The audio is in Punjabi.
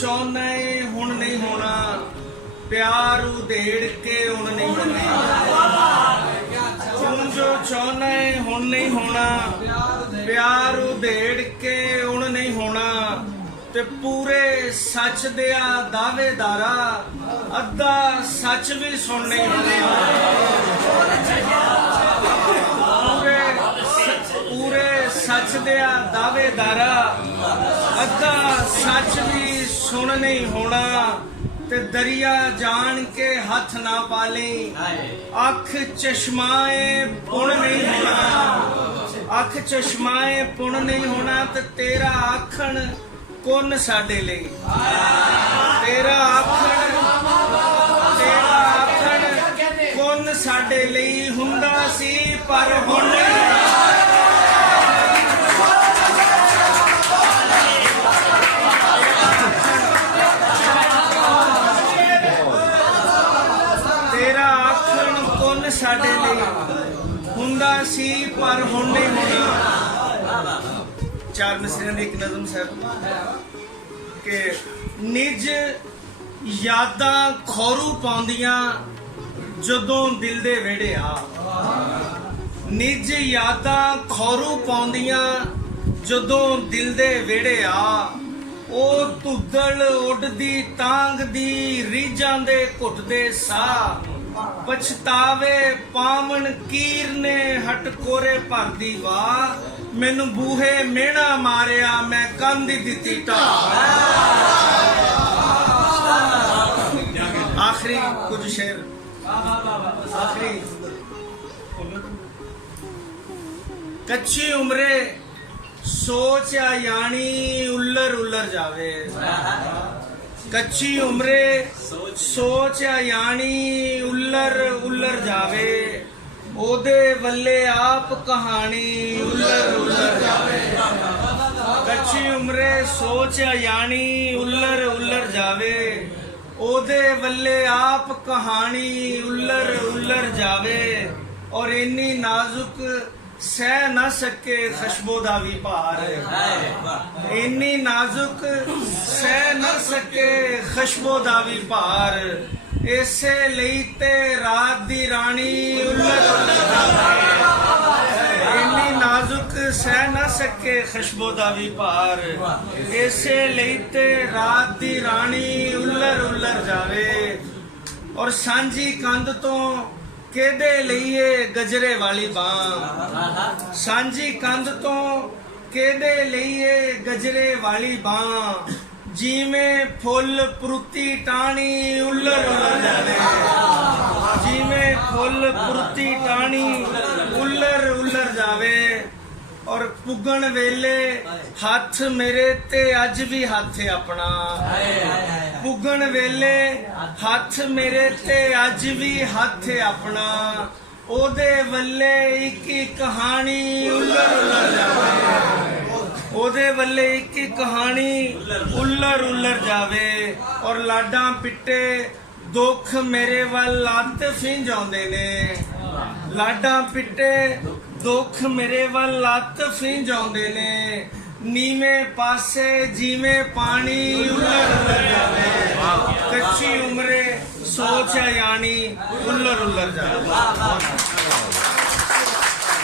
ਚਾਹੁੰਦਾ ਏ ਹੁਣ ਨਹੀਂ ਹੋਣਾ, ਪਿਆਰ ਉਧੇੜ ਕੇ ਹੁਣ ਨਹੀਂ ਹੋਣਾ। ਤੂੰ ਜੋ ਚਾਹੁੰਦਾ ਏ ਹੁਣ ਨਹੀਂ ਹੋਣਾ, ਪਿਆਰ ਉਧੇੜ ਕੇ ਹੁਣ ਨਹੀਂ ਹੋਣਾ। ਤੇ ਪੂਰੇ ਸੱਚ ਦਿਆ ਦਾਅਵੇਦਾਰਾ, ਅੱਧਾ ਸੱਚ ਵੀ ਸੁਣ ਨਹੀਂ ਹੋਣਾ। ਪੂਰੇ ਸੱਚ ਦਿਆ ਦਾਅਵੇਦਾਰਾ, ਅੱਧਾ ਸੱਚ ਵੀ ਸੁਣ ਨਹੀਂ ਹੋਣਾ। ਤੇ ਦਰਿਆ ਜਾਣ ਕੇ ਹੱਥ ਨਾ ਪਾ ਲਈ, ਅੱਖ ਚਸ਼ਮਾਏ ਪੁਣ ਨਹੀਂ ਹੋਣਾ। ਅੱਖ ਚਸ਼ਮਾਏ ਪੁਣ ਨਹੀਂ ਹੋਣਾ। ਤੇ ਤੇਰਾ ਆਖਣ ਕੁੰਨ ਸਾਡੇ ਲਈ, ਤੇਰਾ ਆਖਣ ਕੁੰਨ ਸਾਡੇ ਲਈ ਹੁੰਦਾ ਸੀ ਪਰ ਹੁਣ ਸਾਡੇ ਲਈ ਹੁੰਦਾ ਸੀ ਪਰ ਹੁਣ ਨਹੀਂ ਹੋਣਾ। ਚਾਰ ਮਿਸਰਿਆਂ ਦੀ ਇੱਕ ਨਜ਼ਮ ਸਾਹਿਬ ਕਿ ਨਿਜ ਯਾਦਾਂ ਖੌਰੂ ਪਾਉਂਦੀਆਂ ਜਦੋਂ ਦਿਲ ਦੇ ਵਿਹੜੇ ਆ। ਨਿਜ ਯਾਦਾਂ ਖੌਰੂ ਪਾਉਂਦੀਆਂ ਜਦੋਂ ਦਿਲ ਦੇ ਵਿਹੜੇ ਆ। ਉਹ ਧੁੱਦਲ ਉੱਡਦੀ ਤਾਂਗ ਦੀ ਰੀਝਾਂ ਦੇ ਘੁੱਟਦੇ ਸਾਹ। ਪਛਤਾਵੇ ਪਾਵਨ ਕੀਰ ਨੇ ਹਟ ਕੋਰੇ ਭਰਦੀ ਵਾਹ। ਮੈਨੂੰ ਬੂਹੇ ਮਿਹਣਾ ਮਾਰਿਆ ਮੈਂ ਕੰਧ ਦਿੱਤੀ ਢਾਹ। ਆਖਰੀ ਕੁਝ ਸ਼ੇਰ ਆਖਰੀ। ਕੱਚੀ ਉਮਰੇ ਸੋਚ ਆਣੀ ਉੱਲਰ ਉੱਲਰ ਜਾਵੇ। ਕੱਚੀ ਉਮਰੇ ਸੋਚ ਆਣੀ ਉੱਲਰ ਉੱਲਰ ਜਾਵੇ। ਉਹਦੇ ਵੱਲੇ ਆਪ ਕਹਾਣੀ ਉੱਲਰ ਉੱਲਰ ਜਾਵੇ। ਕੱਚੀ ਉਮਰੇ ਸੋਚ ਆਣੀ ਉੱਲਰ ਉੱਲਰ ਜਾਵੇ। ਉਹਦੇ ਵੱਲੇ ਆਪ ਕਹਾਣੀ ਉੱਲਰ ਉੱਲਰ ਜਾਵੇ। ਔਰ ਇੰਨੀ ਨਾਜ਼ੁਕ ਸਹਿ ਨਾ ਸਕੇ ਖਸ਼ਬੋ ਦਾ ਵੀ ਭਾਰ। ਇੰਨੀ ਨਾਜ਼ੁਕ ਸਹਿ ਨਾ ਸਕੇ ਖਸ਼ਬੋ ਦਾ ਵੀ ਭਾਰ। ਇਸੇ ਲਈ ਤੇ ਰਾਤ ਦੀ ਰਾਣੀ ਉੱਲਰ ਉੱਲਰ ਜਾਵੇ। ਇੰਨੀ ਨਾਜ਼ੁਕ ਸਹਿ ਨਾ ਸਕੇ ਖਸ਼ਬੋ ਦਾ ਵੀ ਭਾਰ। ਇਸੇ ਲਈ ਤੇ ਰਾਤ ਦੀ ਰਾਣੀ ਉੱਲਰ ਉੱਲਰ ਜਾਵੇ। ਔਰ ਸਾਂਝੀ ਕੰਧ ਤੋਂ ਕਿਹਦੇ ਲਈਏ ਗਜਰੇ ਵਾਲੀ ਬਾਂਹ। ਸਾਂਝੀ ਕੰਧ ਤੋਂ ਕਿਹਦੇ ਲਈਏ ਗਜਰੇ ਵਾਲੀ ਬਾਂਹ। ਜਿਵੇਂ ਫੁੱਲ ਪਰੁੱਤੀ ਟਾਣੀ ਉੱਲਰ ਉੱਲਰ ਜਾਵੇ। ਜਿਵੇਂ ਫੁੱਲ ਪਰੁੱਤੀ ਟਾਣੀ ਉੱਲਰ ਉੱਲਰ ਜਾਵੇ। ਔਰ ਪੁੱਗਣ ਵੇਲੇ ਹੱਥ ਮੇਰੇ ਤੇ ਅੱਜ ਵੀ ਹੱਥ ਆਪਣਾ। ਪੁੱਗਣ ਵੇਲੇ ਹੱਥ ਮੇਰੇ ਤੇ ਅੱਜ ਵੀ ਹੱਥ ਆਪਣਾ। ਉਹਦੇ ਵੱਲੇ ਇੱਕ ਇੱਕ ਕਹਾਣੀ ਉੱਲਰ ਉੱਲਰ ਜਾਵੇ। ਉਹਦੇ ਵੱਲੇ ਇੱਕ ਇੱਕ ਕਹਾਣੀ ਉੱਲਰ ਉੱਲਰ ਜਾਵੇ। ਔਰ ਲਾਡਾਂ ਪਿੱਟੇ ਦੁੱਖ ਮੇਰੇ ਵੱਲ ਲੱਤ ਫਿੰਝ ਆਉਂਦੇ ਨੇ। ਲਾਡਾਂ ਪਿੱਟੇ ਦੁੱਖ ਮੇਰੇ ਵੱਲ ਲੱਤ ਫਿੰਝ ਆਉਂਦੇ ਨੇ। ਨੀਵੇਂ ਪਾਸੇ ਜਿਵੇਂ ਪਾਣੀ ਉੱਲਰ ਉੱਲਰ ਜਾਵੇ। ਕੱਚੀ ਉਮਰੇ ਸੋਚ ਆਣੀ ਉੱਲਰ ਉੱਲਰ ਜਾਵੇ।